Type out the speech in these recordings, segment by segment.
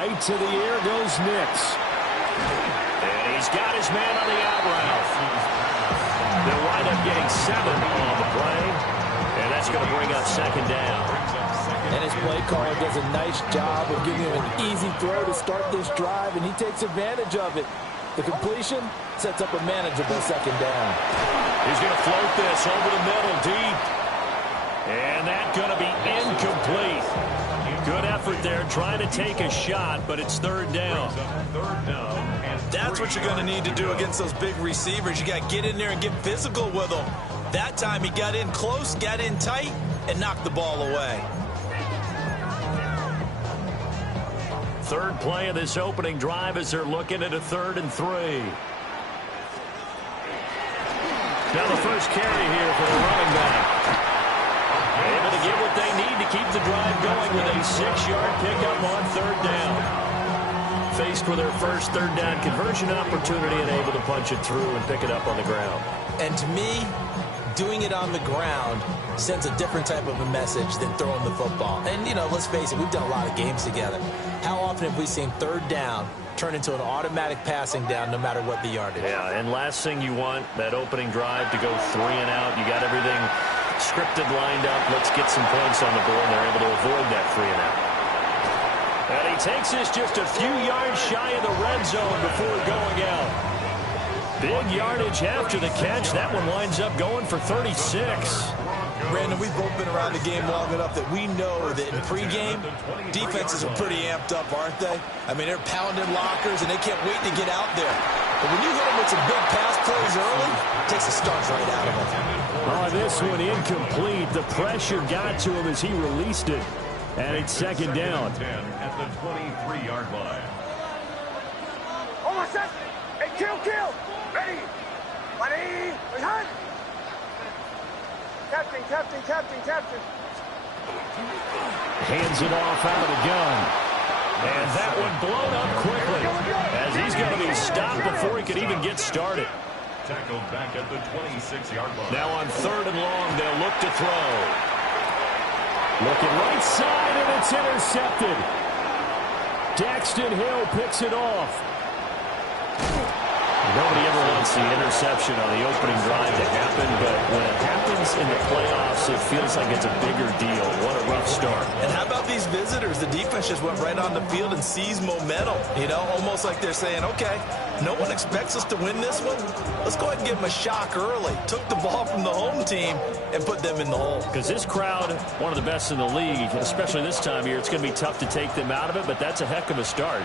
Right to the air goes Nix. And he's got his man on the out route. They'll wind up getting 7 on the play. And that's going to bring up second down. And his play caller does a nice job of giving him an easy throw to start this drive, and he takes advantage of it. The completion sets up a manageable second down. He's going to float this over the middle deep. And that's going to be incomplete. Good effort there trying to take a shot, but it's third down. That's what you're going to need to do against those big receivers. You got to get in there and get physical with them. That time he got in close, got in tight, and knocked the ball away. Third play of this opening drive as they're looking at a 3rd and 3. Now the first carry here for the running back. Able to get what they need to keep the drive going with a 6-yard pickup on 3rd down. Faced with their first 3rd down conversion opportunity and able to punch it through and pick it up on the ground. And to me, doing it on the ground sends a different type of a message than throwing the football. And, you know, let's face it, we've done a lot of games together. How often have we seen 3rd down turn into an automatic passing down no matter what the yardage? Yeah, and last thing you want, that opening drive to go 3 and out. You got everything scripted, lined up. Let's get some points on the board, and they're able to avoid that 3 and out. And he takes this just a few yards shy of the red zone before going out. Big yardage after the catch. That one winds up going for 36. Brandon, we've both been around the game long enough that we know that in pregame, defenses are pretty amped up, aren't they? I mean, they're pounding lockers, and they can't wait to get out there. But when you hit them with some big pass plays early, it takes the start right out of them. Oh, this one incomplete. The pressure got to him as he released it. And it's second down. At the 23-yard line. Almost set. Hey, kill. Ready. Ready. Return. Captain. Hands it off out of the gun. And that one blown up quickly as he's going to be stopped before he could even get started. Tackled back at the 26-yard line. Now on 3rd and long, they'll look to throw. Looking right side, and it's intercepted. Daxton Hill picks it off. Nobody ever wants the interception on the opening drive to happen, but when it happens in the playoffs, it feels like it's a bigger deal. What a rough start. And how about these visitors? The defense just went right on the field and seized momentum. You know, almost like they're saying, okay, no one expects us to win this one. Let's go ahead and give them a shock early. Took the ball from the home team and put them in the hole. Because this crowd, one of the best in the league, especially this time of year, it's going to be tough to take them out of it, but that's a heck of a start.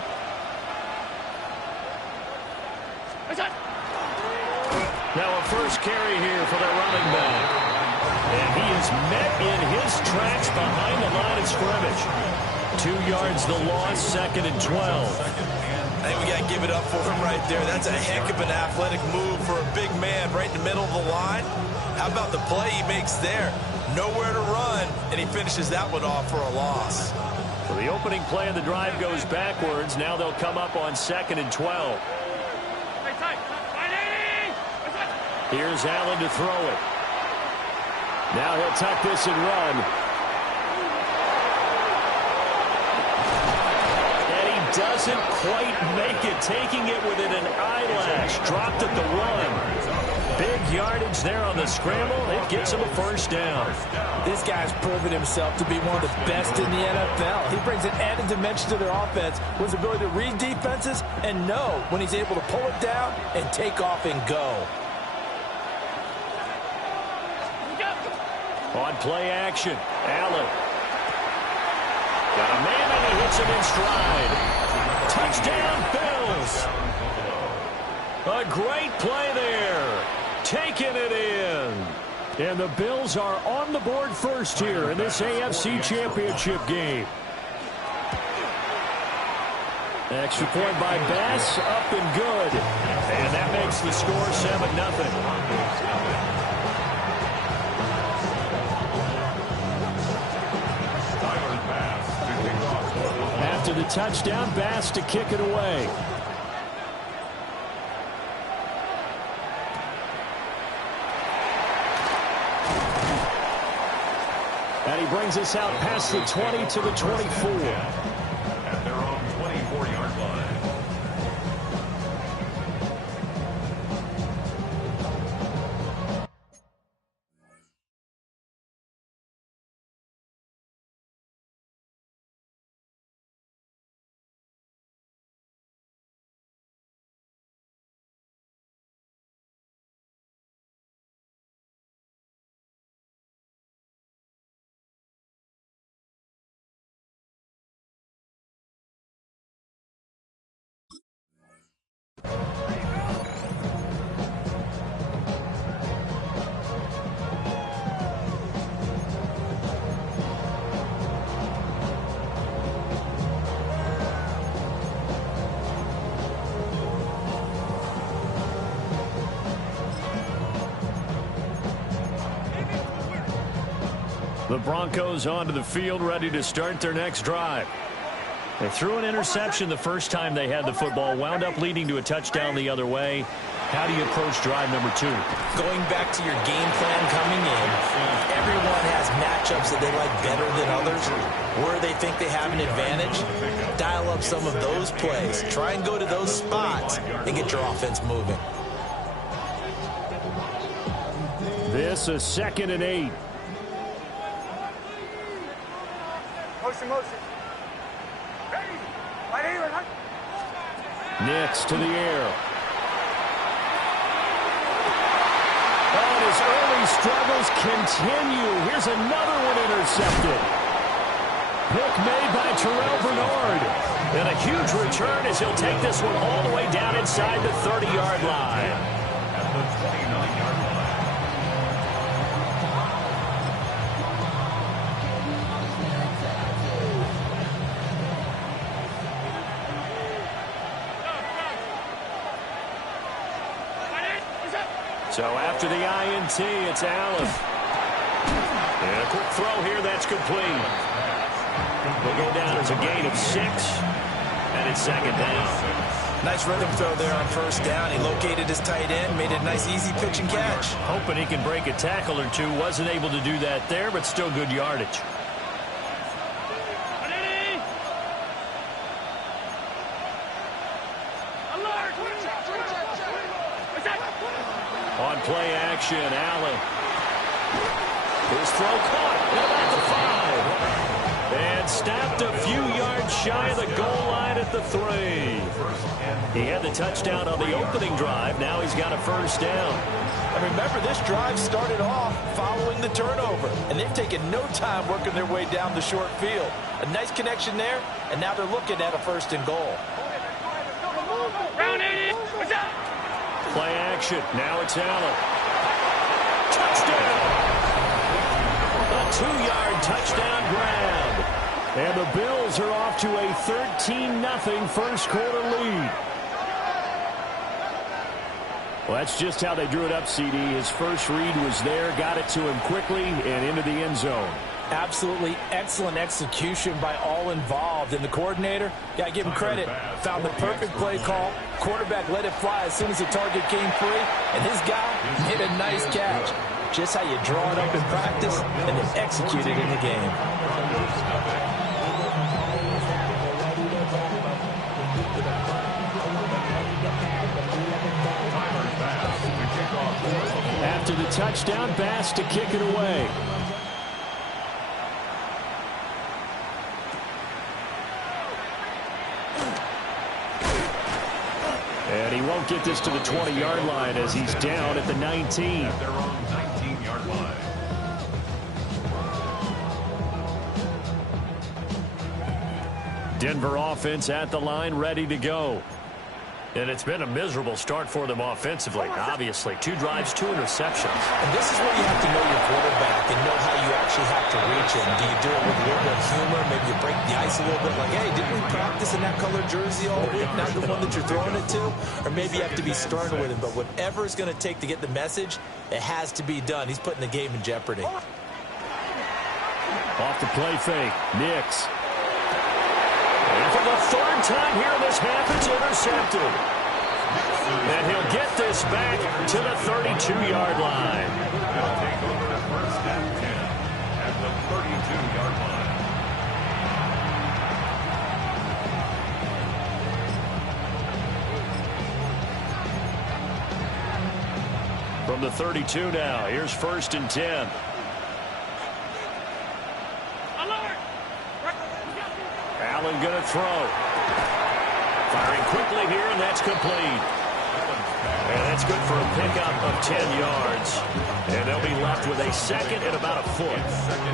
Now a first carry here for the running back. And he is met in his tracks behind the line of scrimmage. 2 yards the loss, 2nd and 12. I think we got to give it up for him right there. That's a heck of an athletic move for a big man right in the middle of the line. How about the play he makes there? Nowhere to run, and he finishes that one off for a loss. So the opening play of the drive goes backwards. Now they'll come up on 2nd and 12. Here's Allen to throw it. Now he'll tuck this and run. And he doesn't quite make it, taking it within an eyelash. Dropped at the 1. Big yardage there on the scramble. It gets him a first down. This guy's proven himself to be one of the best in the NFL. He brings an added dimension to their offense with his ability to read defenses and know when he's able to pull it down and take off and go. On play action, Allen. Got a man and he hits him in stride. Touchdown, Bills. A great play there. Taking it in. And the Bills are on the board first here in this AFC Championship game. Extra point by Bass, up and good. And that makes the score 7-0. After the touchdown, Bass to kick it away. And he brings us out past the 20 to the 24. At their own 24. The Broncos onto the field, ready to start their next drive. They threw an interception the first time they had the football, wound up leading to a touchdown the other way. How do you approach drive number 2? Going back to your game plan coming in, everyone has matchups that they like better than others, where they think they have an advantage. Dial up some of those plays. Try and go to those spots and get your offense moving. This is 2nd and 8. Motion, motion. Ready. Ready, ready. Nix to the air. And his early struggles continue. Here's another one intercepted. Pick made by Terrell Bernard. And a huge return as he'll take this one all the way down inside the 30-yard line. At the 29-yard line. So after the INT, it's Allen. And a quick throw here, that's complete. Will go down as a gain of 6, and it's 2nd down. Nice rhythm throw there on 1st down. He located his tight end, made it a nice easy pitch and catch. Hoping he can break a tackle or two. Wasn't able to do that there, but still good yardage. On play action, Allen. His throw caught at about the 5. And snapped a few yards shy of the goal line at the 3. He had the touchdown on the opening drive. Now he's got a 1st down. And remember, this drive started off following the turnover. And they've taken no time working their way down the short field. A nice connection there, and now they're looking at a 1st and goal. Round 80. What's up? Play action. Now it's Allen. Touchdown! A 2-yard touchdown grab. And the Bills are off to a 13-0 first quarter lead. Well, that's just how they drew it up, CD. His first read was there, got it to him quickly, and into the end zone. Absolutely excellent execution by all involved. And the coordinator, got to give him credit, found the perfect play call. Quarterback let it fly as soon as the target came free. And his guy made a nice catch. Just how you draw it up in practice and then execute it in the game. After the touchdown, Bass to kick it away. And he won't get this to the 20-yard line as he's down at the 19. At their own 19-yard line. Denver offense at the line, ready to go. And it's been a miserable start for them offensively, obviously. 2 drives, 2 interceptions. And this is where you have to know your quarterback and know how you actually have to reach him. Do you do it with a little bit of humor? Maybe you break the ice a little bit like, hey, didn't we practice in that colored jersey all week, not the one that you're throwing it to? Or maybe you have to be stern with him. But whatever it's going to take to get the message, it has to be done. He's putting the game in jeopardy. Off the play fake, Nix. And for the 3rd time here in this half, it's intercepted. And he'll get this back to the 32-yard line. They'll take over 1st and 10 at the 32-yard line. From the 32 now, here's 1st and 10. Allen going to throw. Firing quickly here, and that's complete. And that's good for a pickup of 10 yards. And they'll be left with a 2nd and about a foot.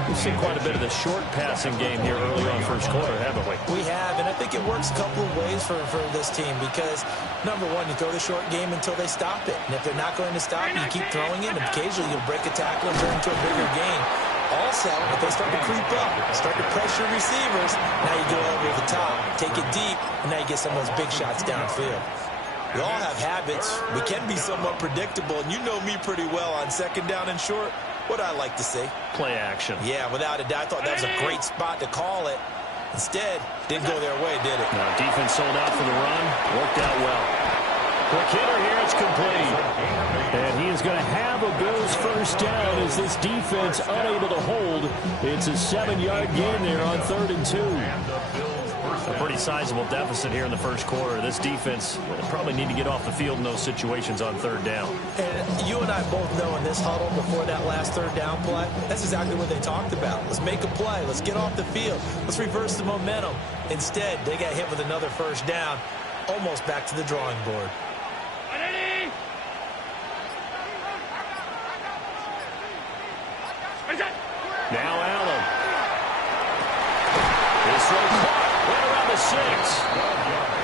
We've seen quite a bit of the short passing game here early on first quarter, haven't we? We have, and I think it works a couple of ways for this team because, number one, you throw the short game until they stop it. And if they're not going to stop it, you keep throwing it, and occasionally you'll break a tackle and turn into a bigger gain. Also, if they start to creep up, start to pressure receivers, now you go over the top, take it deep, and now you get some of those big shots downfield. We all have habits. We can be somewhat predictable, and you know me pretty well on 2nd down and short. What I like to see. Play action. Yeah, without a doubt. I thought that was a great spot to call it. Instead, didn't go their way, did it? No, defense sold out for the run. Worked out well. Quick hitter here. It's complete. And he is going to have a Bills first down as this defense unable to hold. It's a 7-yard gain there on 3rd and 2. A pretty sizable deficit here in the first quarter. This defense will probably need to get off the field in those situations on 3rd down. And you and I both know in this huddle before that last 3rd down play, that's exactly what they talked about. Let's make a play. Let's get off the field. Let's reverse the momentum. Instead, they got hit with another first down, almost back to the drawing board. Now Allen. His throw caught right around the 6.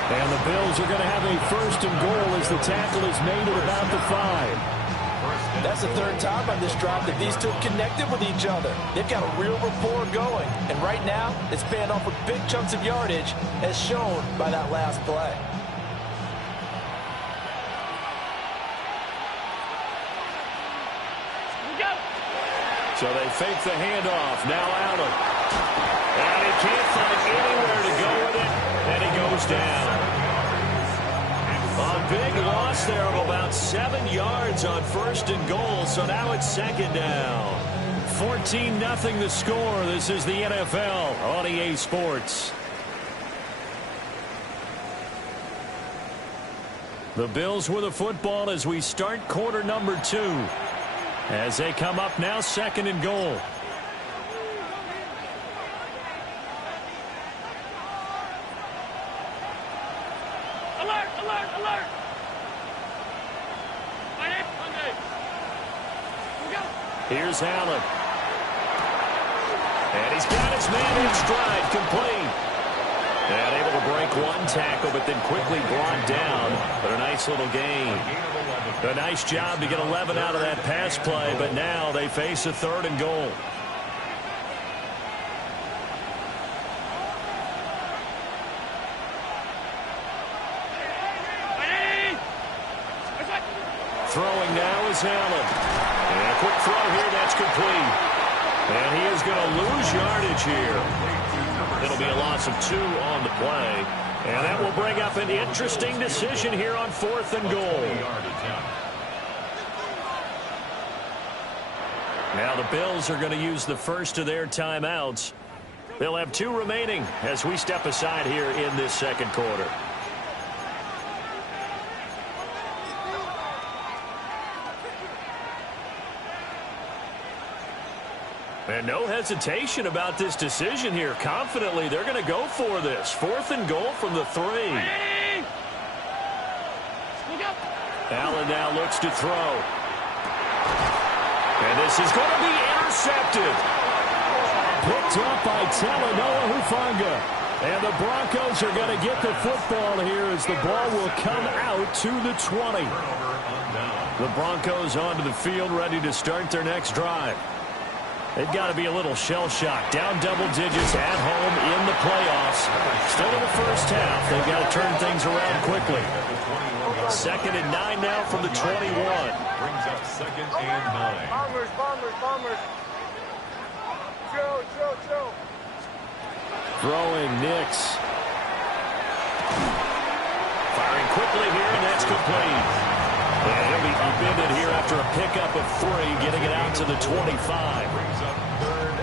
And the Bills are going to have a 1st and goal as the tackle is made at about the 5. That's the 3rd time on this drive that these two connected with each other. They've got a real rapport going. And right now, it's paying off with big chunks of yardage, as shown by that last play. So they fake the handoff. Now Allen. And he can't find anywhere to go with it. And he goes down. A big loss there of about 7 yards on 1st and goal. So now it's 2nd down. 14-0 the score. This is the NFL on EA Sports. The Bills with the football as we start quarter number 2. As they come up now, 2nd and goal. Alert, alert, alert. Here's Allen. And he's got his man in stride, complete. And able to break one tackle, but then quickly brought down. But a nice little gain. A nice job to get 11 out of that pass play, but now they face a 3rd and goal. Throwing now is Allen. And a quick throw here, that's complete. And he is going to lose yardage here. It'll be a loss of 2 on the play. And that will bring up an interesting decision here on 4th and goal. Now the Bills are going to use the first of their timeouts. They'll have 2 remaining as we step aside here in this 2nd quarter. And no hesitation about this decision here. Confidently, they're going to go for this. 4th and goal from the 3. Allen now looks to throw. And this is going to be intercepted. Picked up by Talanoa Hufanga. And the Broncos are going to get the football here as the ball will come out to the 20. The Broncos onto the field, ready to start their next drive. They've got to be a little shell-shocked. Down double digits at home in the playoffs. Still in the first half. They've got to turn things around quickly. 2nd and 9 now from the 21. Brings up 2nd and 9. Bombers, bombers, bombers. Chill. Throwing Nix. Firing quickly here, and that's complete. And he'll be upended here after a pickup of 3, getting it out to the 25.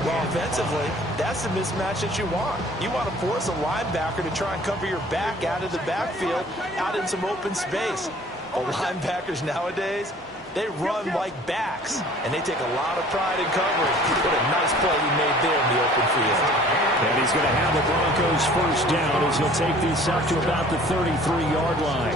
Well, offensively, that's the mismatch that you want. You want to force a linebacker to try and cover your back out of the backfield, out in some open space. But linebackers nowadays, they run like backs, and they take a lot of pride in covering. What a nice play he made there in the open field. And he's going to have the Broncos first down as he'll take this up to about the 33-yard line.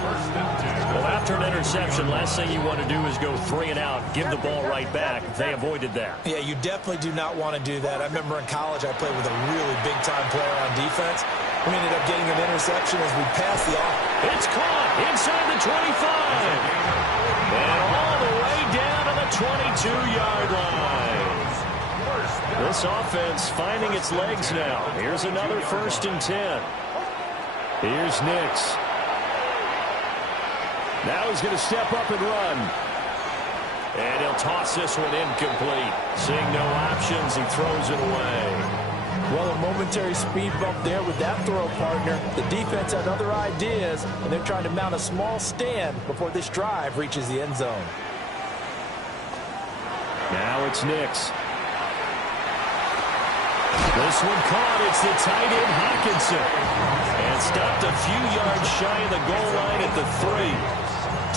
Well, after an interception, last thing you want to do is go 3 and out, give the ball right back. They avoided that. Yeah, you definitely do not want to do that. I remember in college I played with a really big-time player on defense. We ended up getting an interception as we passed the off. It's caught inside the 25. And all the way down to the 22-yard line. This offense finding its legs now. Here's another 1st and 10. Here's Nix. Now he's going to step up and run. And he'll toss this one incomplete. Seeing no options, he throws it away. Well, a momentary speed bump there with that throw, partner. The defense had other ideas, and they're trying to mount a small stand before this drive reaches the end zone. Now it's Nix. This one caught. It's the tight end, Hawkinson. And stopped a few yards shy of the goal line at the 3.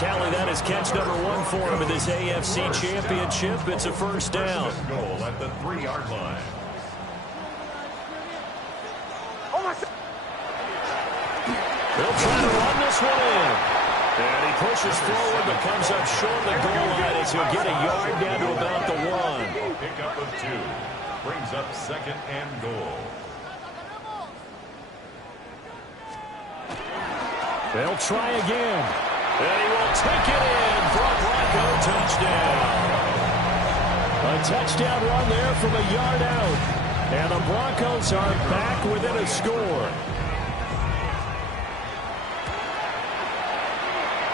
Tally, that is catch number 1 for him in this AFC Championship. It's a first down. Goal at the 3-yard line. He'll try to run this one in. And he pushes forward but comes up short of the goal line as he'll get a yard down to about the 1. Pickup of 2. Brings up 2nd and goal. They'll try again. And he will take it in for a Bronco touchdown. A touchdown run there from a yard out. And the Broncos are back within a score.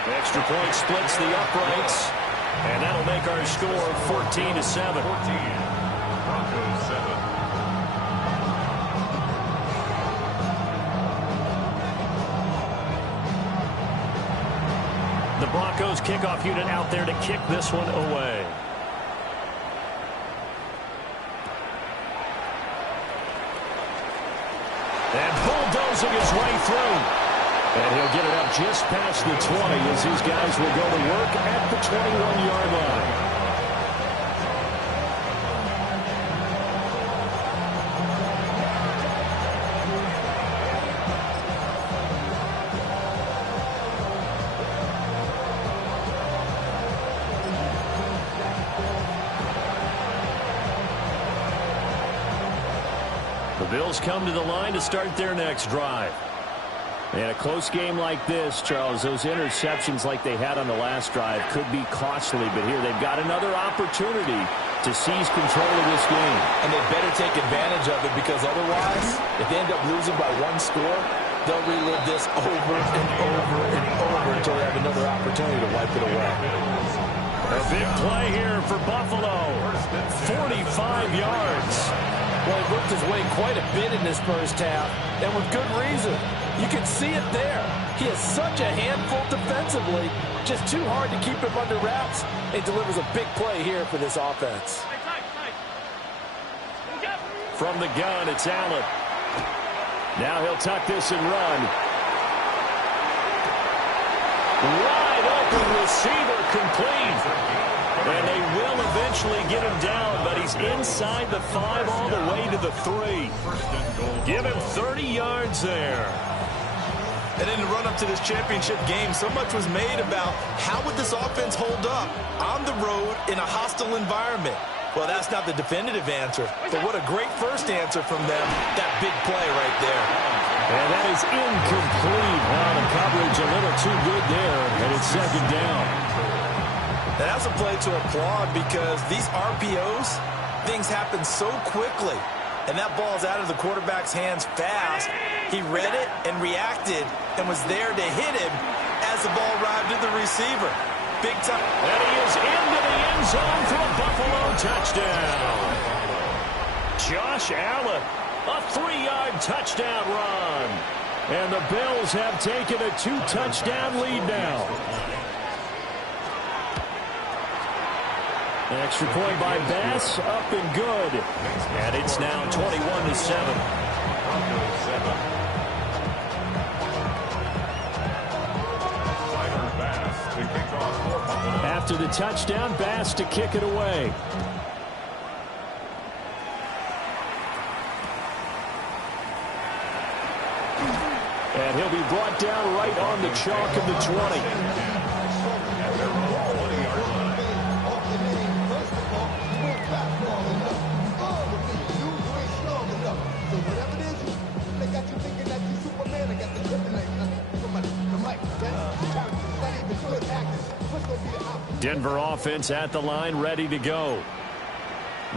Extra point splits the uprights. And that'll make our score 14-7. 14. Broncos 7. The Broncos kickoff unit out there to kick this one away. And bulldozing his way through. And he'll get it up just past the 20 as these guys will go to work at the 21-yard line. The Bills come to the line to start their next drive. In a close game like this, Charles, those interceptions like they had on the last drive could be costly. But here they've got another opportunity to seize control of this game. And they better take advantage of it because otherwise, if they end up losing by 1 score, they'll relive this over and over and over until they have another opportunity to wipe it away. A big play here for Buffalo. 45 yards. Well, he worked his way quite a bit in this first half, and with good reason. You can see it there. He is such a handful defensively. Just too hard to keep him under wraps. He delivers a big play here for this offense. From the gun, it's Allen. Now he'll tuck this and run. Wide open receiver complete. And they will eventually get him down, but he's inside the 5 all the way to the 3. Give him 30 yards there. And in the run-up to this championship game, so much was made about how would this offense hold up on the road in a hostile environment. Well, that's not the definitive answer, but what a great first answer from them. That big play right there. And that is incomplete. Well, the coverage a little too good there, and it's 2nd down. And that's a play to applaud because these RPOs, things happen so quickly. And that ball's out of the quarterback's hands fast. He read it and reacted and was there to hit him as the ball arrived at the receiver. Big time. And he is into the end zone for a Buffalo touchdown. Josh Allen, a 3-yard touchdown run. And the Bills have taken a 2-touchdown lead now. Extra point by Bass, up and good. And it's now 21-7. After the touchdown, Bass to kick it away. And he'll be brought down right on the chalk of the 20. Denver offense at the line, ready to go.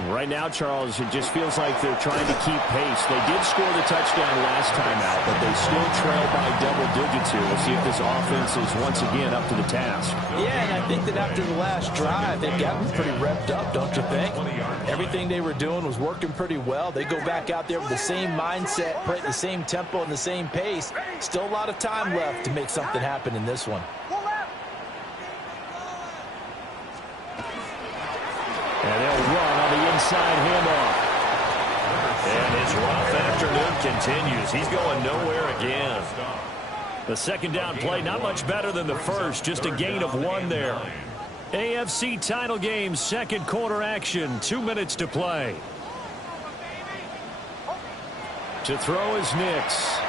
Right now, Charles, it just feels like they're trying to keep pace. They did score the touchdown last time out, but they still trail by double digits here. We'll see if this offense is once again up to the task. Yeah, and I think that after the last drive, they've gotten pretty revved up, don't you think? Everything they were doing was working pretty well. They go back out there with the same mindset, play at the same tempo and the same pace. Still a lot of time left to make something happen in this one. And they'll run on the inside handoff. And his rough afternoon continues. He's going nowhere again. The second down play, not much better than the first. Just a gain of 1 there. AFC title game, second quarter action. 2 minutes to play. To throw is Nix.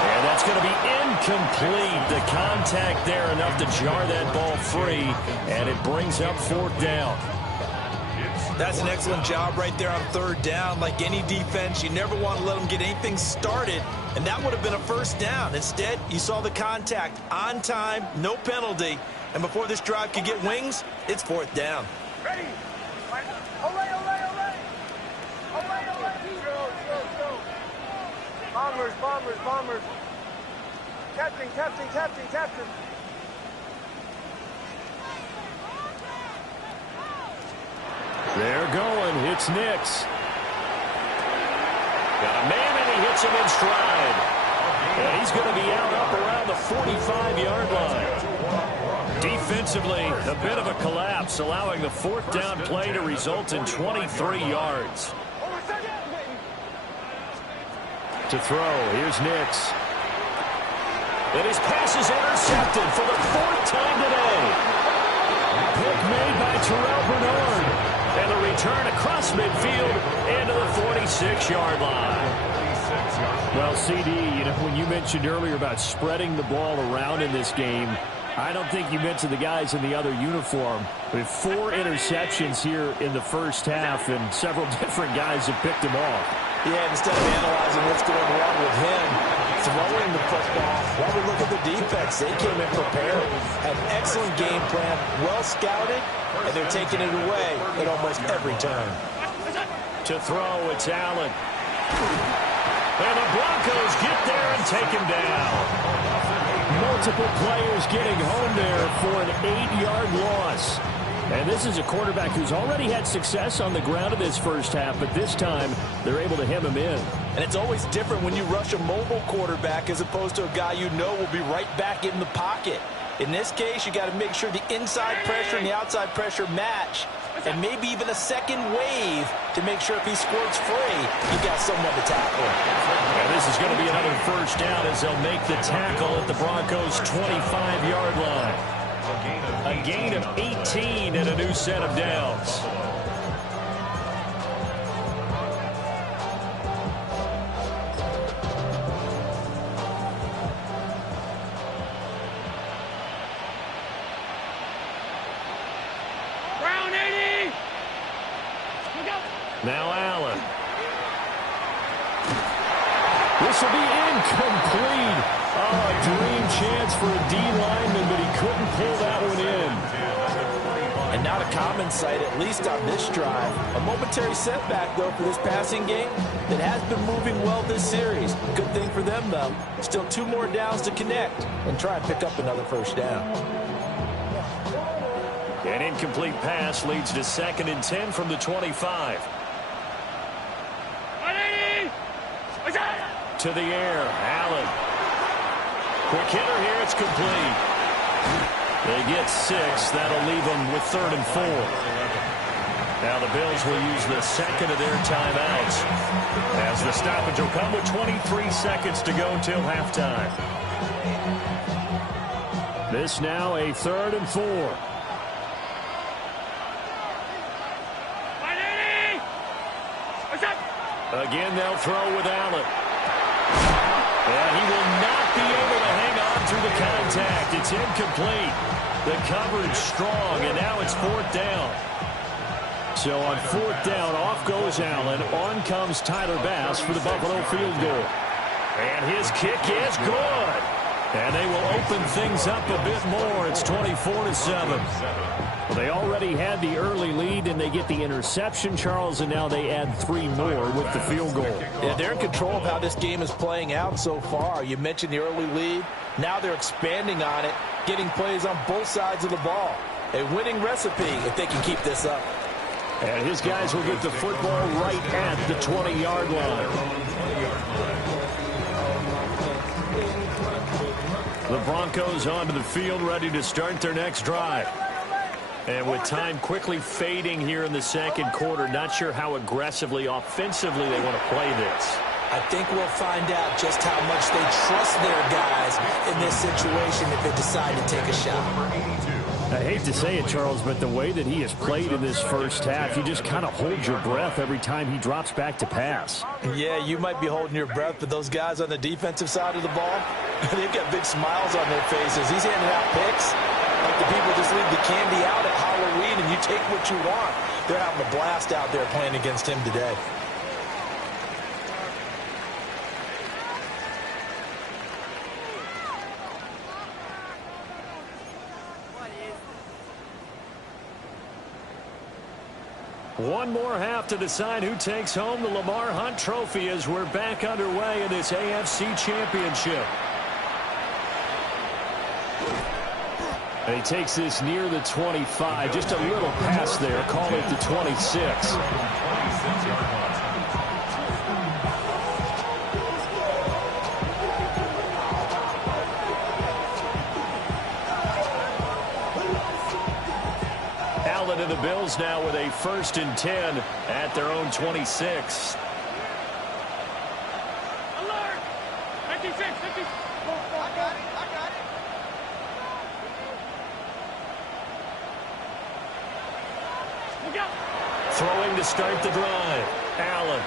And that's going to be incomplete. The contact there enough to jar that ball free, and it brings up 4th down. That's an excellent job right there on 3rd down. Like any defense, you never want to let them get anything started, and that would have been a 1st down. Instead, you saw the contact on time, no penalty, and before this drive could get wings, it's 4th down. Ready. Olay, olay, olay. Olay, olay. Go. Bombers, bombers, bombers. Captain. They're going. It's Nix. Got a man, and he hits him in stride. And he's going to be out up around the 45-yard line. Defensively, a bit of a collapse, allowing the 4th down play to result in 23 yards. To throw, here's Nix. And his pass is intercepted for the 4th time today. Pick made by Terrell Bernard. And the return across midfield into the 46-yard line. Well, CD, when you mentioned earlier about spreading the ball around in this game, I don't think you meant to the guys in the other uniform. With 4 interceptions here in the first half, and several different guys have picked them off. Yeah, instead of analyzing what's going wrong with him, throwing the football, well, we look at the defense. They came in prepared, had an excellent game plan, well scouted, and they're taking it away at almost every turn. To throw, it's Allen. And the Broncos get there and take him down. Multiple players getting home there for an 8-yard loss. And this is a quarterback who's already had success on the ground in this first half, but this time they're able to hem him in. And it's always different when you rush a mobile quarterback as opposed to a guy you know will be right back in the pocket. In this case, you got to make sure the inside pressure and the outside pressure match, and maybe even a second wave to make sure if he squirts free, you got someone to tackle. And this is going to be another 1st down as they'll make the tackle at the Broncos' 25-yard line. A gain of 18 and a new set of downs. Brown 80. Now Allen. This will be incomplete. Oh, a dream chance for a D lineman, but he couldn't pull that one in. And not a common sight, at least on this drive. A momentary setback, though, for this passing game that has been moving well this series. Good thing for them, though. Still 2 more downs to connect and try and pick up another 1st down. An incomplete pass leads to 2nd and 10 from the 25. 180. To the air, Allen. Quick hitter here, it's complete. They get 6. That'll leave them with 3rd and 4. Now the Bills will use the second of their timeouts as the stoppage will come with 23 seconds to go till halftime. This now a 3rd and 4. 180. Again, they'll throw with Allen. And he will not be able to hang on through the contact. It's incomplete. The coverage strong, and now it's 4th down. So on 4th down, off goes Allen. On comes Tyler Bass for the Buffalo field goal. And his kick is good. And they will open things up a bit more. It's 24-7. Well, they already had the early lead, and they get the interception, Charles, and now they add 3 more with the field goal. Yeah, they're in control of how this game is playing out so far. You mentioned the early lead. Now they're expanding on it, getting plays on both sides of the ball. A winning recipe if they can keep this up. And his guys will get the football right at the 20-yard line. The Broncos onto the field, ready to start their next drive. And with time quickly fading here in the second quarter, not sure how aggressively, offensively they want to play this. I think we'll find out just how much they trust their guys in this situation if they decide to take a shot. I hate to say it, Charles, but the way that he has played in this first half, you just kind of hold your breath every time he drops back to pass. Yeah, you might be holding your breath, but those guys on the defensive side of the ball, they've got big smiles on their faces. He's handing out picks like the people just leave the candy out at Halloween and you take what you want. They're having a blast out there playing against him today. One more half to decide who takes home the Lamar Hunt Trophy as we're back underway in this AFC Championship. And he takes this near the 25. Just a little pass there. Call it the 26. Allen and the Bills now with a 1st and 10 at their own 26. Alert! 56, 56. I got it. Throwing to start the drive. Allen.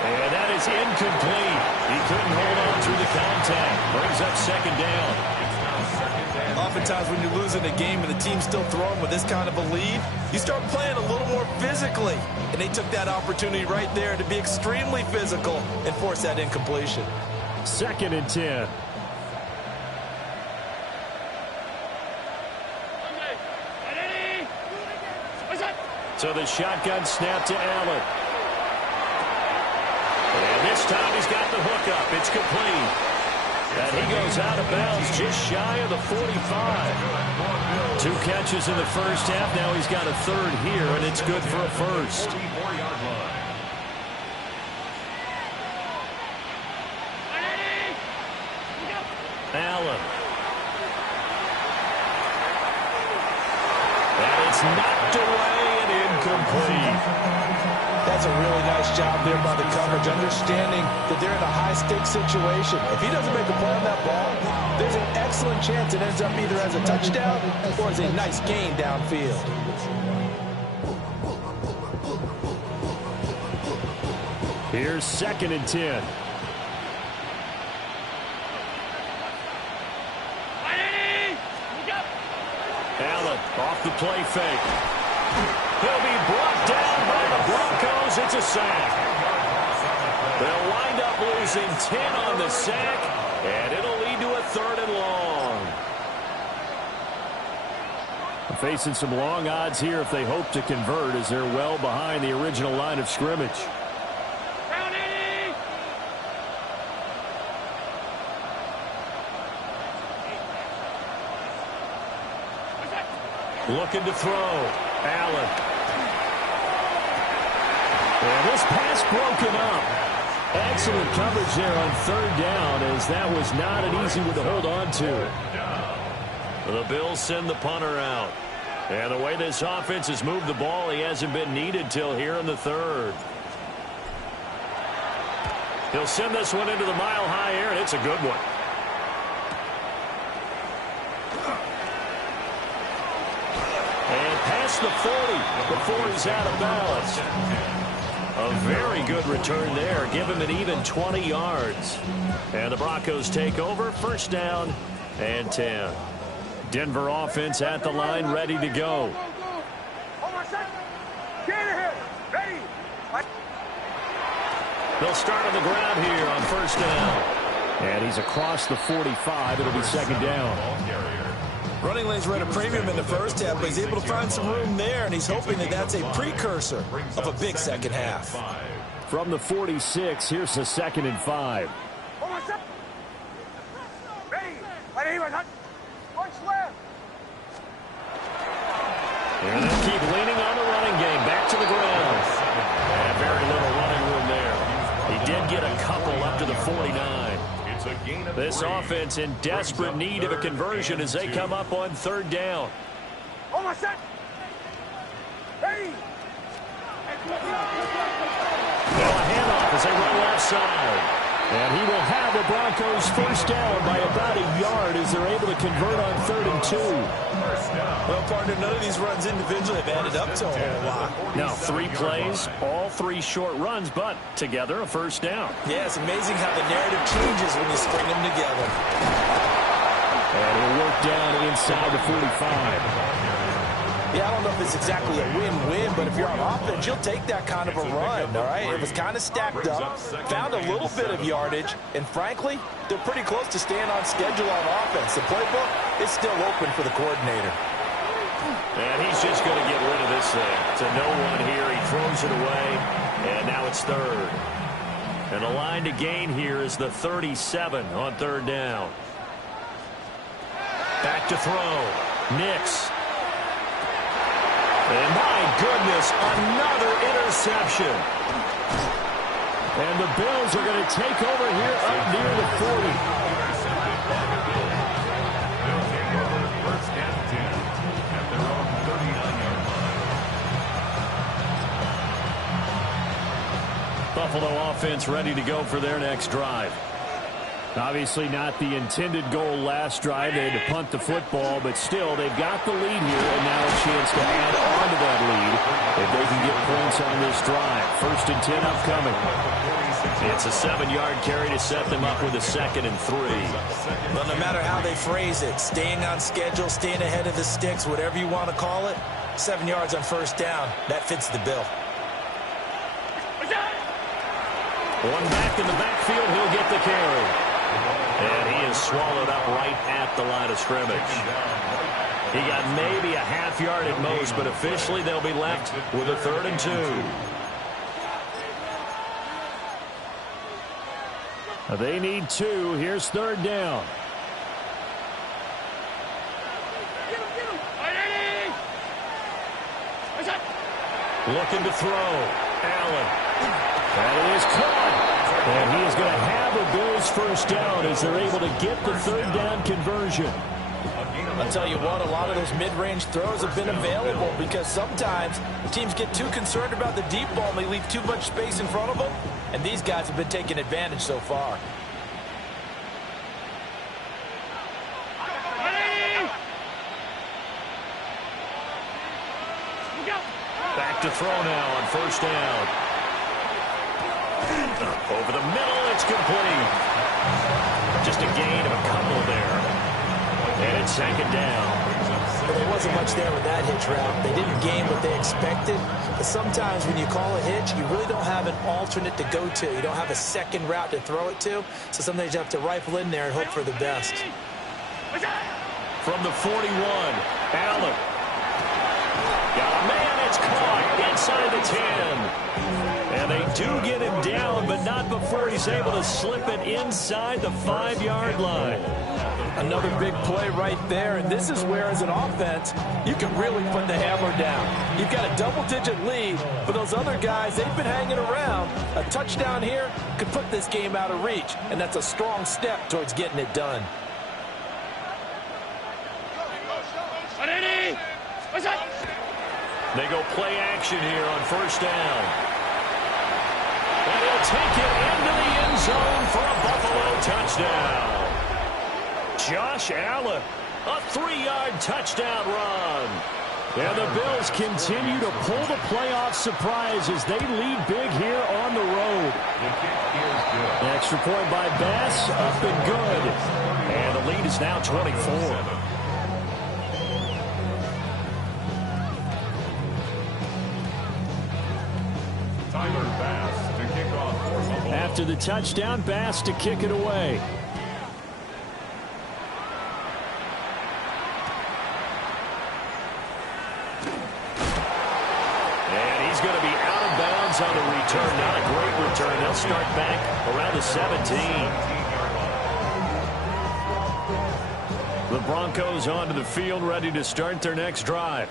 And that is incomplete. He couldn't hold on through the contact. Brings up 2nd down. Oftentimes when you're losing a game and the team's still throwing with this kind of a lead, you start playing a little more physically. And they took that opportunity right there to be extremely physical and force that incompletion. 2nd and 10. So the shotgun snap to Allen. And this time he's got the hook up. It's complete. And he goes out of bounds just shy of the 45. 2 catches in the first half. Now he's got a 3rd here, and it's good for a 1st. Allen. And it's knocked away and incomplete. That's a really nice job there by the coverage, understanding that they're in a high-stakes situation. If he doesn't make a play on that ball, there's an excellent chance it ends up either as a touchdown or as a nice gain downfield. Here's 2nd and 10. Allen off the play fake. He'll be brought down by the Broncos. It's a sack. They'll wind up losing 10 on the sack, and it'll lead to a 3rd and long. Facing some long odds here if they hope to convert, as they're well behind the original line of scrimmage. Looking to throw. Allen. And this pass broken up. Excellent coverage there on 3rd down, as that was not an easy one to hold on to. The Bills send the punter out. And the way this offense has moved the ball, he hasn't been needed till here in the 3rd. He'll send this one into the mile-high air, and it's a good one. And past the 40 before he's out of bounds. A very good return there. Give him an even 20 yards. And the Broncos take over. 1st down and 10. Denver offense at the line, ready to go. They'll start on the ground here on 1st down. And he's across the 45. It'll be second down. Running lanes were at a premium in the first half, but he's able to find some room there, and he's hoping that that's a precursor of a big second half. From the 46, here's the 2nd and 5. And they'll keep leaning on the running game. Back to the ground. And very little running room there. He did get a couple up to the 49. This offense in desperate need of a conversion as they come up on 3rd down. Now a handoff as they run left side. And he will have the Broncos first down by about a yard as they're able to convert on 3rd and 2. Well, partner, none of these runs individually have added up to a whole lot. Now 3 plays, all 3 short runs, but together a first down. Yeah, it's amazing how the narrative changes when you string them together. And he'll work down inside the 45. Yeah, I don't know if it's exactly a win-win, but if you're on offense, you'll take that kind of a run, all right? It was kind of stacked up, found a little bit of yardage, and frankly, they're pretty close to staying on schedule on offense. The playbook is still open for the coordinator. And he's just going to get rid of this thing. To no one here. He throws it away, and now it's 3rd. And the line to gain here is the 37 on 3rd down. Back to throw. Nix. And my goodness, another interception. And the Bills are going to take over here up near the 40. First and 10 at their own 39-yard line. Buffalo offense ready to go for their next drive. Obviously not the intended goal last drive. They had to punt the football, but still, they've got the lead here, and now a chance to add on to that lead if they can get points on this drive. 1st and 10 upcoming. It's a 7-yard carry to set them up with a 2nd and 3. Well, no matter how they phrase it, staying on schedule, staying ahead of the sticks, whatever you want to call it, 7 yards on 1st down, that fits the bill. One back in the backfield, he'll get the carry. And he is swallowed up right at the line of scrimmage. He got maybe a half yard at most, but officially they'll be left with a 3rd and 2. They need 2. Here's 3rd down. Looking to throw. Allen. That is caught. And he is going to have a Bills first down as they're able to get the 3rd down conversion. I'll tell you what, a lot of those mid-range throws have been available because sometimes teams get too concerned about the deep ball and they leave too much space in front of them, and these guys have been taking advantage so far. Back to throw now on 1st down. Over the middle, it's complete. Just a gain of a couple there. And it's 2nd down. Well, there wasn't much there with that hitch route. They didn't gain what they expected. But sometimes when you call a hitch, you really don't have an alternate to go to. You don't have a second route to throw it to. So sometimes you have to rifle in there and hope for the best. From the 41, Allen. Got a man, it's caught inside the 10. And they do get him down, but not before he's able to slip it inside the 5-yard line. Another big play right there, and this is where, as an offense, you can really put the hammer down. You've got a double-digit lead, but those other guys, they've been hanging around. A touchdown here could put this game out of reach, and that's a strong step towards getting it done. They go play action here on 1st down. And he'll take it into the end zone for a Buffalo touchdown. Josh Allen, a 3-yard touchdown run. And the Bills continue to pull the playoff surprise as they lead big here on the road. Extra point by Bass, up and good. And the lead is now 24. After the touchdown, Bass to kick it away. is going to be out of bounds on the return. Not a great return. They'll start back around the 17. The Broncos onto the field, ready to start their next drive.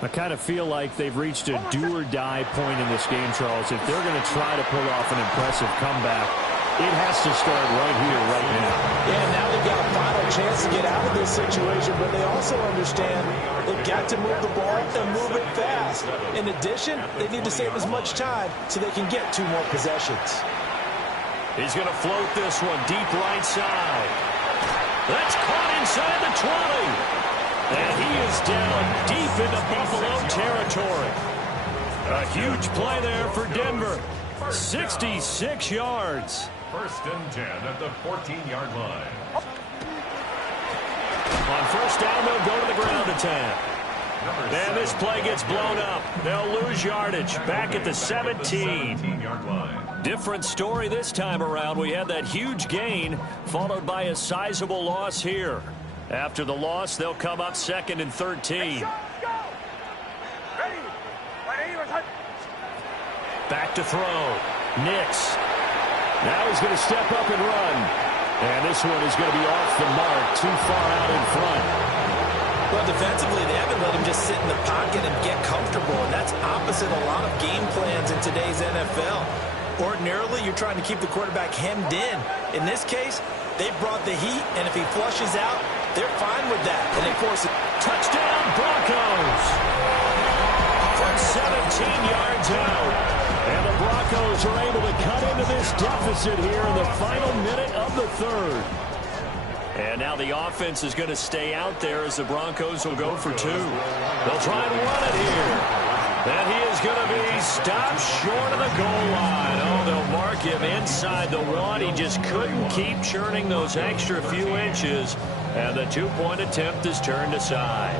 I kind of feel like they've reached a do-or-die point in this game, Charles. If they're going to try to pull off an impressive comeback, it has to start right here, right now. Yeah, now they've got a final chance to get out of this situation, but they also understand they've got to move the ball and move it fast. In addition, they need to save as much time so they can get 2 more possessions. He's going to float this one deep right side. That's caught inside the 20. And he is down deep into Buffalo territory. A huge play there for Denver. 66 yards. 1st and 10 at the 14-yard line. On 1st down, they'll go to the ground attack. And this play gets blown up. They'll lose yardage back at the 17. 17-yard line. Different story this time around. We had that huge gain followed by a sizable loss here. After the loss, they'll come up 2nd and 13. Back to throw. Nix. Now he's going to step up and run. And this one is going to be off the mark, too far out in front. Well, defensively, they haven't let him just sit in the pocket and get comfortable, and that's opposite a lot of game plans in today's NFL. Ordinarily, you're trying to keep the quarterback hemmed in. In this case, they brought the heat, and if he flushes out, they're fine with that, and they force it. Touchdown, Broncos! From 17 yards out. And the Broncos are able to cut into this deficit here in the final minute of the 3rd. And now the offense is going to stay out there as the Broncos will go for 2. They'll try and run it here. And he is going to be stopped short of the goal line. Oh, they'll mark him inside the 1. He just couldn't keep churning those extra few inches. And the 2-point attempt is turned aside.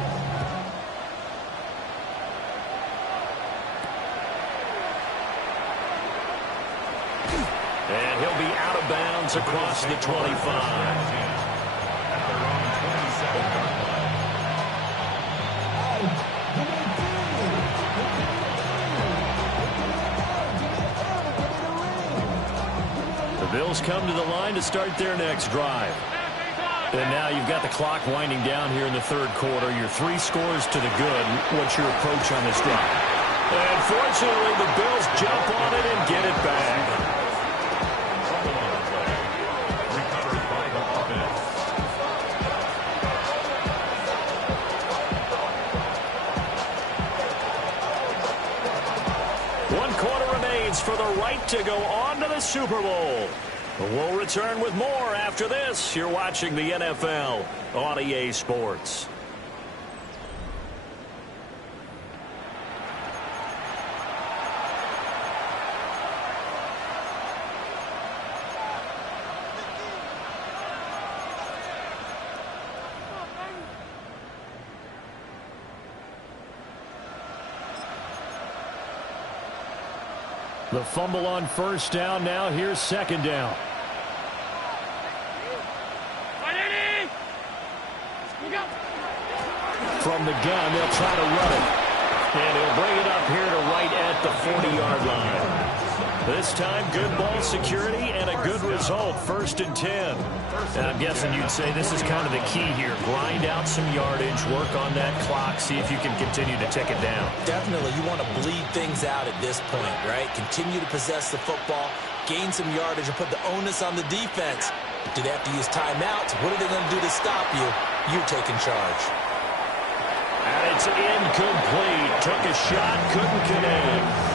And he'll be out of bounds across the 25. The Bills come to the line to start their next drive. And now you've got the clock winding down here in the 3rd quarter. You're 3 scores to the good. What's your approach on this drive? And fortunately, the Bills jump on it and get it back. For the right to go on to the Super Bowl. We'll return with more after this. You're watching the NFL on EA Sports. The fumble on 1st down. Now here's 2nd down. From the gun, they'll try to run it. And he'll bring it up here to right at the 40-yard line. This time, good ball security and a good result. 1st and 10. And I'm guessing you'd say this is kind of the key here. Grind out some yardage, work on that clock, see if you can continue to tick it down. Definitely, you want to bleed things out at this point, right? Continue to possess the football, gain some yardage, and put the onus on the defense. Do they have to use timeouts? What are they going to do to stop you? You taking charge. And it's incomplete. Took a shot, couldn't connect.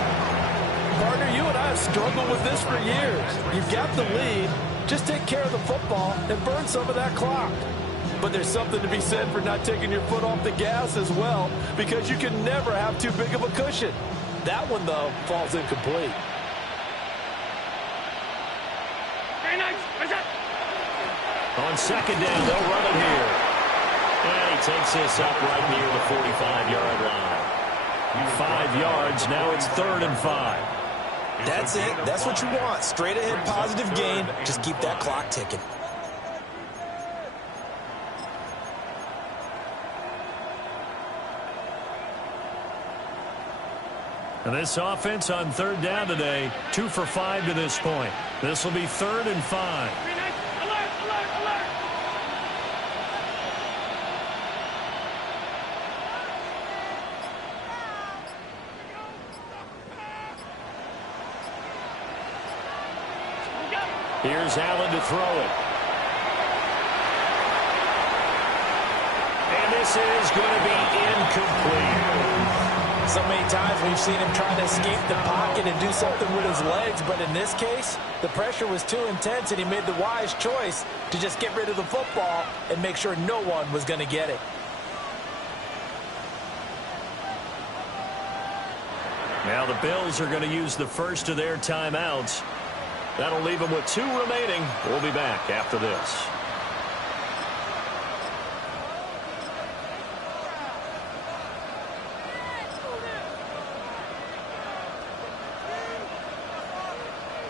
Partner, you and I have struggled with this for years. You've got the lead. Just take care of the football and burn some of that clock. But there's something to be said for not taking your foot off the gas as well, because you can never have too big of a cushion. That one, though, falls incomplete. On 2nd down, they'll run it here. And he takes this up right near the 45-yard line. 5 yards, now it's 3rd and 5. That's it. That's what you want. Straight ahead positive gain. Just keep that clock ticking. And this offense on third down today, 2 for 5 to this point. This will be 3rd and 5. Here's Allen to throw it. And this is going to be incomplete. So many times we've seen him trying to escape the pocket and do something with his legs, but in this case, the pressure was too intense and he made the wise choice to just get rid of the football and make sure no one was going to get it. Now the Bills are going to use the first of their timeouts. That'll leave them with 2 remaining. We'll be back after this.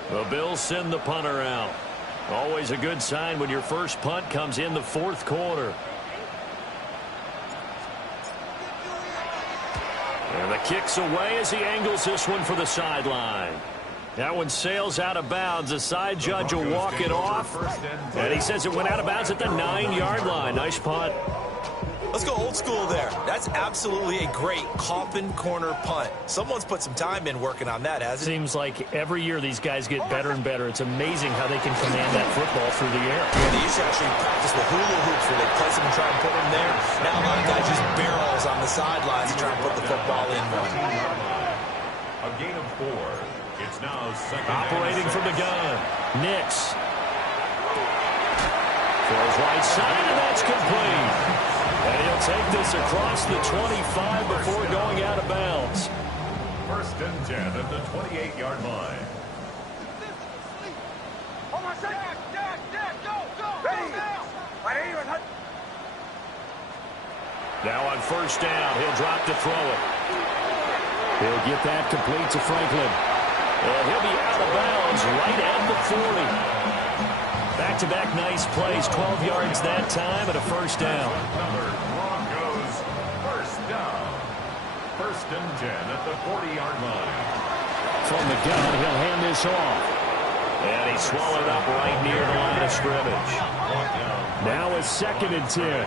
The Bills send the punter out. Always a good sign when your first punt comes in the 4th quarter. And the kick's away as he angles this one for the sideline. That one sails out of bounds. The side judge will walk it off. And he says it went out of bounds at the 9-yard line. Nice punt. Let's go old school there. That's absolutely a great coffin corner punt. Someone's put some time in working on that, hasn't it? Seems like every year these guys get better and better. It's amazing how they can command that football through the air. Yeah, they used to actually practice with hula hoops where they place them and try and put them there. Now a lot of guys use barrels on the sidelines to try and put the football in one. A gain of 4. It's now 2nd. Operating from the gun. Nix. Throws right side, and that's complete. And he'll take this across the 25 before going out of bounds. 1st and 10 at the 28-yard line. Now on 1st down, he'll drop to throw it. He'll get that complete to Franklin. And he'll be out of bounds right at the 40. Back-to-back nice plays, 12 yards that time and a 1st down. Broncos 1st down. 1st and 10 at the 40-yard line. From the gun, he'll hand this off. And he swallowed up right near the line of scrimmage. Now it's 2nd and 10.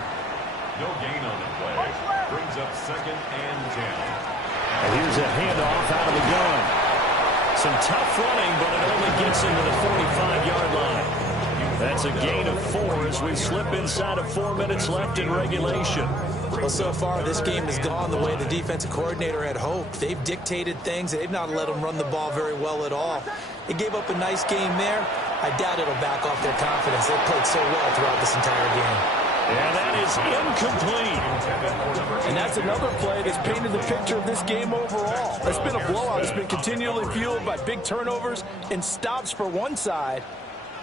No gain on the play. Brings up 2nd and 10. And here's a handoff out of the gun. Some tough running, but it only gets into the 45-yard line. That's a gain of 4 as we slip inside of 4 minutes left in regulation. Well, so far, this game has gone the way the defensive coordinator had hoped. They've dictated things. They've not let them run the ball very well at all. They gave up a nice game there. I doubt it'll back off their confidence. They've played so well throughout this entire game. And that is incomplete. And that's another play that's painted the picture of this game overall. It's been a blowout. It's been continually fueled by big turnovers and stops for one side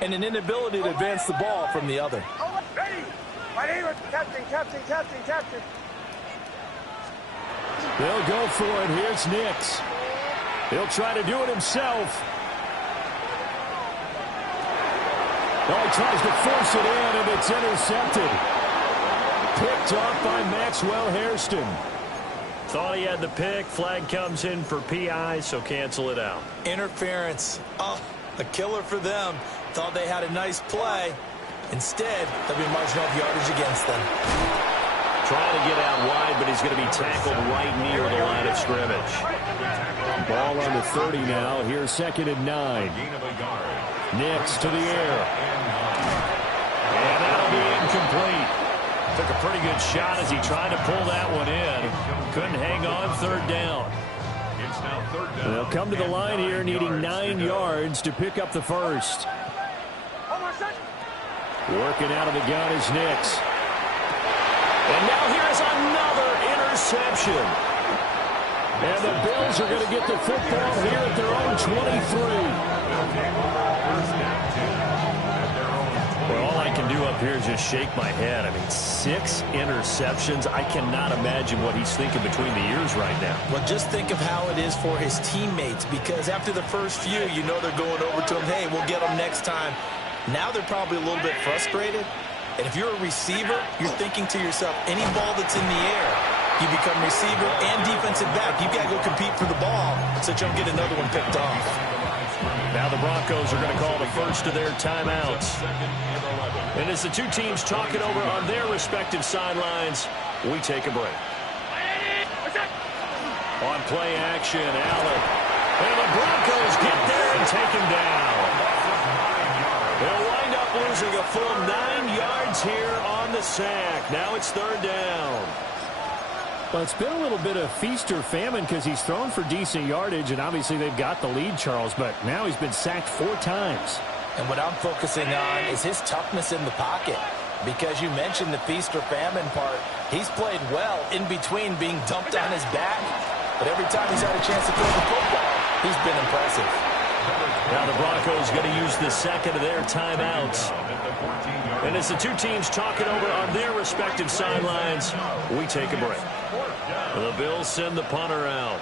and an inability to advance the ball from the other. Ready! My name is Captain. They'll go for it. Here's Nix. He'll try to do it himself. Oh, he tries to force it in, and it's intercepted. Picked off by Maxwell Hairston. Thought he had the pick. Flag comes in for PI, so cancel it out. Interference. Oh, a killer for them. Thought they had a nice play. Instead, they'll be marching up yardage against them. Trying to get out wide, but he's going to be tackled right near the line of scrimmage. Ball on the 30 now. Here's 2nd and 9. Gain of a yard. Nix to the air. And that'll be incomplete. Took a pretty good shot as he tried to pull that one in. Couldn't hang on 3rd down. It's now 3rd down. They'll come to the line here needing 9 yards to pick up the first. Working out of the gun is Nix. And now here's another interception. And the Bills are going to get the football here at their own 23. Well, all I can do up here is just shake my head. I mean, 6 interceptions. I cannot imagine what he's thinking between the ears right now. Well, just think of how it is for his teammates, because after the first few, you know they're going over to him, hey, we'll get them next time. Now they're probably a little bit frustrated. And if you're a receiver, you're thinking to yourself, any ball that's in the air, you become receiver and defensive back. You've got to go compete for the ball so that you don't get another one picked off. Now the Broncos are going to call the first of their timeouts. And as the two teams talk it over on their respective sidelines, we take a break. On play action, Allen. And the Broncos get there and take him down. They'll wind up losing a full 9 yards here on the sack. Now it's third down. Well, it's been a little bit of feast or famine because he's thrown for decent yardage, and obviously they've got the lead, Charles, but now he's been sacked 4 times. And what I'm focusing on is his toughness in the pocket. Because you mentioned the feast or famine part. He's played well in between being dumped on his back. But every time he's had a chance to throw the football, he's been impressive. Now the Broncos going to use the second of their timeouts. And as the two teams talk it over on their respective sidelines, we take a break. The Bills send the punter out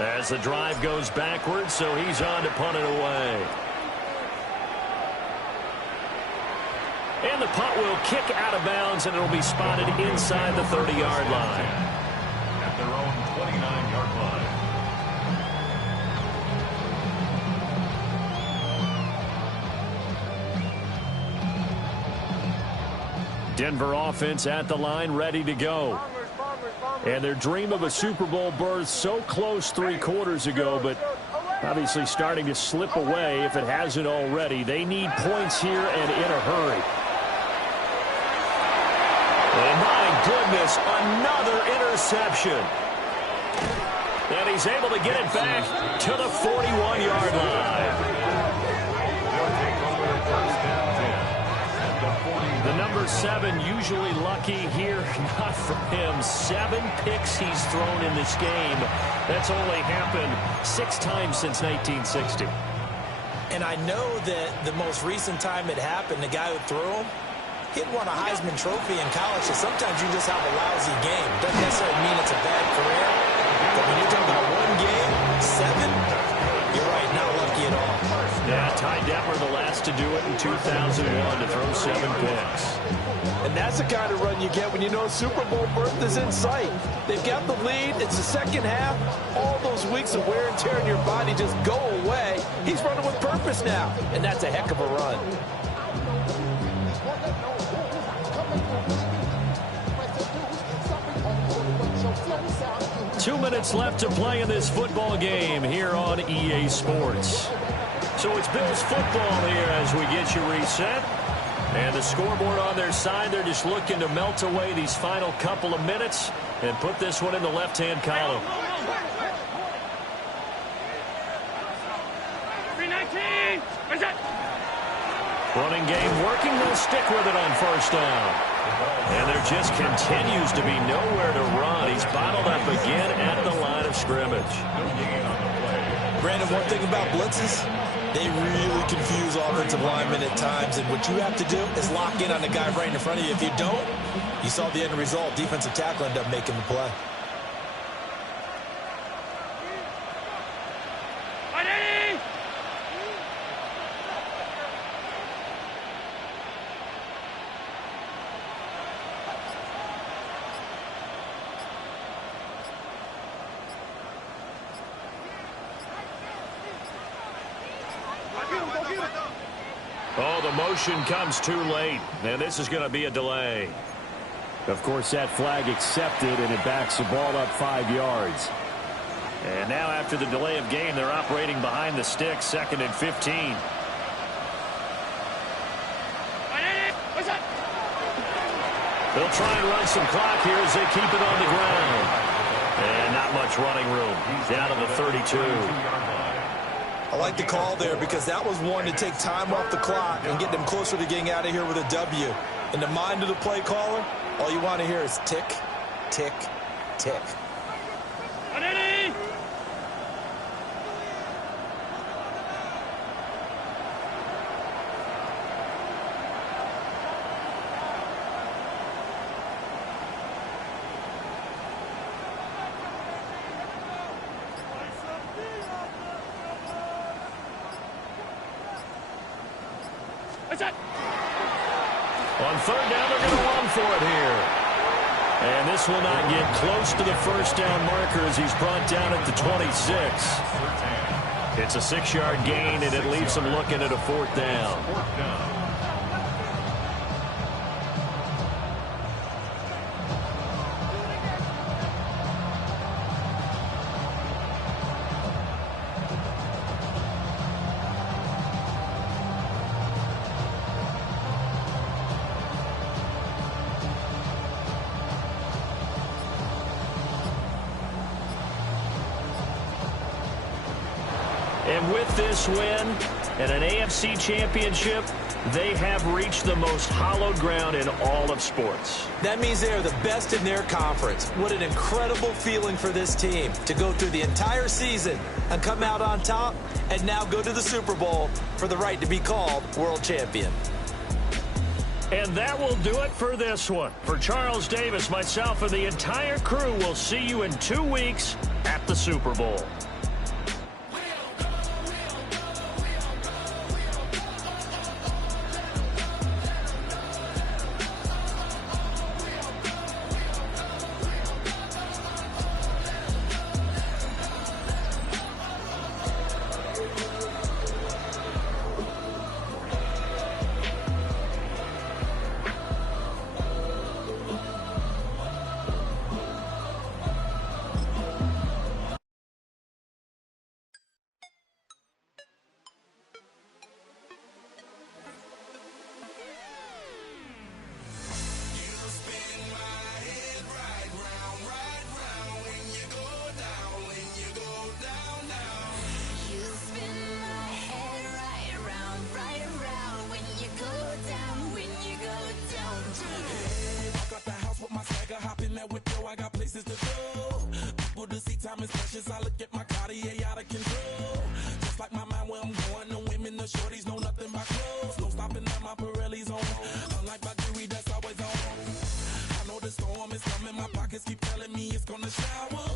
as the drive goes backwards, so he's on to punt it away. And the punt will kick out of bounds, and it'll be spotted inside the 30-yard line. At their own 29-yard line. Denver offense at the line, ready to go. And their dream of a Super Bowl berth so close 3 quarters ago, but obviously starting to slip away if it hasn't already. They need points here and in a hurry. And my goodness, another interception. And he's able to get it back to the 41-yard line. The number 7 usually lucky here, not for him. 7 picks he's thrown in this game. That's only happened 6 times since 1960. And I know that the most recent time it happened, the guy who threw him, he'd won a Heisman Trophy in college, so sometimes you just have a lousy game. Doesn't necessarily mean it's a bad career. But when you're talking about 1 game, 7, you're right, not lucky at all. Yeah, Ty Detmer the last to do it in 2001 to throw 7 picks. And that's the kind of run you get when you know Super Bowl berth is in sight. They've got the lead. It's the second half. All those weeks of wear and tear in your body just go away. He's running with purpose now, and that's a heck of a run. Two minutes left to play in this football game here on EA Sports. So it's Bills football here as we get you reset. And the scoreboard on their side, they're just looking to melt away these final couple of minutes and put this one in the left-hand column. 319. Running game working. They'll stick with it on first down. And there just continues to be nowhere to run. He's bottled up again at the line of scrimmage. Brandon, one thing about blitzes, they really confuse offensive linemen at times, and what you have to do is lock in on the guy right in front of you. If you don't, you saw the end result. Defensive tackle ended up making the play. Oh, the motion comes too late, and this is going to be a delay. Of course, that flag accepted, and it backs the ball up 5 yards. And now after the delay of game, they're operating behind the stick, 2nd and 15. They'll try and run some clock here as they keep it on the ground. And not much running room. Down to the 32. I like the call there because that was one to take time off the clock and get them closer to getting out of here with a W. In the mind of the play caller, all you want to hear is tick, tick, tick. On third down, they're going to run for it here. And this will not get close to the first down marker as he's brought down at the 26. It's a 6-yard gain, and it leaves him looking at a 4th down. And with this win and an AFC championship, they have reached the most hallowed ground in all of sports. That means they are the best in their conference. What an incredible feeling for this team to go through the entire season and come out on top and now go to the Super Bowl for the right to be called world champion. And that will do it for this one. For Charles Davis, myself, and the entire crew, we'll see you in 2 weeks at the Super Bowl. I got places to go. People to see, time is precious. I look at my Cartier out of control. Just like my mind where I'm going. The women, the shorties know nothing but clothes. No stopping at my Pirelli's on. Unlike my jewelry that's always on. I know the storm is coming. My pockets keep telling me it's gonna shower.